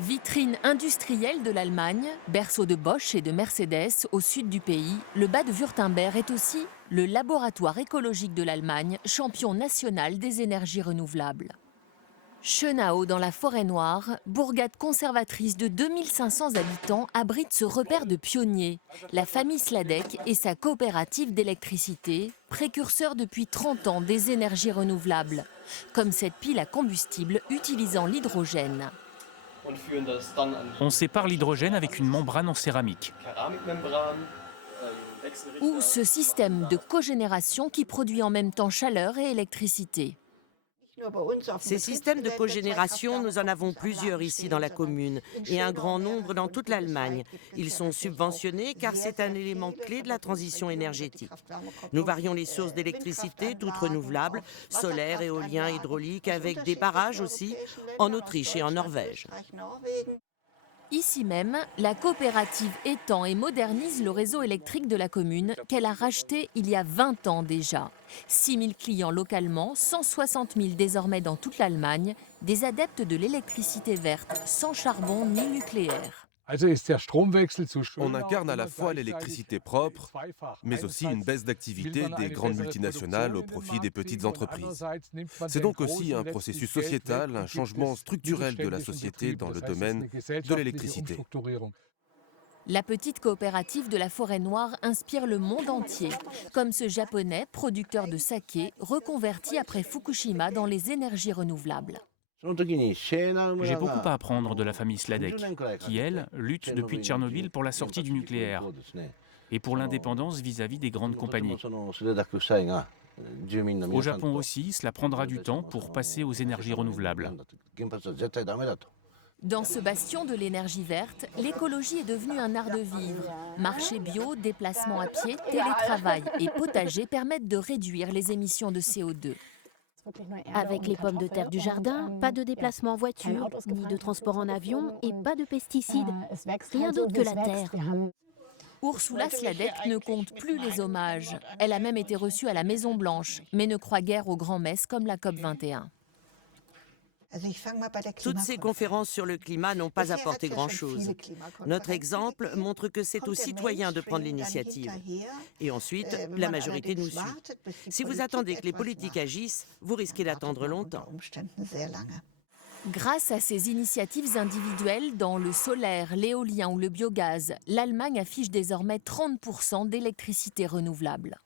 Vitrine industrielle de l'Allemagne, berceau de Bosch et de Mercedes au sud du pays, le Bade Württemberg est aussi le laboratoire écologique de l'Allemagne, champion national des énergies renouvelables. Schönau, dans la Forêt-Noire, bourgade conservatrice de 2500 habitants, abrite ce repère de pionniers, la famille Sladek et sa coopérative d'électricité, précurseur depuis 30 ans des énergies renouvelables, comme cette pile à combustible utilisant l'hydrogène. On sépare l'hydrogène avec une membrane en céramique. Ou ce système de cogénération qui produit en même temps chaleur et électricité. Ces systèmes de cogénération, nous en avons plusieurs ici dans la commune et un grand nombre dans toute l'Allemagne. Ils sont subventionnés car c'est un élément clé de la transition énergétique. Nous varions les sources d'électricité, toutes renouvelables, solaires, éoliens, hydrauliques, avec des barrages aussi, en Autriche et en Norvège. Ici même, la coopérative étend et modernise le réseau électrique de la commune qu'elle a racheté il y a 20 ans déjà. 6 000 clients localement, 160 000 désormais dans toute l'Allemagne, des adeptes de l'électricité verte, sans charbon ni nucléaire. On incarne à la fois l'électricité propre, mais aussi une baisse d'activité des grandes multinationales au profit des petites entreprises. C'est donc aussi un processus sociétal, un changement structurel de la société dans le domaine de l'électricité. La petite coopérative de la Forêt-Noire inspire le monde entier, comme ce Japonais, producteur de saké, reconverti après Fukushima dans les énergies renouvelables. J'ai beaucoup à apprendre de la famille Sladek, qui, elle, lutte depuis Tchernobyl pour la sortie du nucléaire et pour l'indépendance vis-à-vis des grandes compagnies. Au Japon aussi, cela prendra du temps pour passer aux énergies renouvelables. Dans ce bastion de l'énergie verte, l'écologie est devenue un art de vivre. Marché bio, déplacement à pied, télétravail et potager permettent de réduire les émissions de CO2. Avec les pommes de terre du jardin, pas de déplacement en voiture, ni de transport en avion et pas de pesticides. Rien d'autre que la terre. Ursula Sladek ne compte plus les hommages. Elle a même été reçue à la Maison-Blanche, mais ne croit guère aux grands-messes comme la COP21. Toutes ces conférences sur le climat n'ont pas apporté grand-chose. Notre exemple montre que c'est aux citoyens de prendre l'initiative. Et ensuite, la majorité nous suit. Si vous attendez que les politiques agissent, vous risquez d'attendre longtemps. Grâce à ces initiatives individuelles dans le solaire, l'éolien ou le biogaz, l'Allemagne affiche désormais 30% d'électricité renouvelable.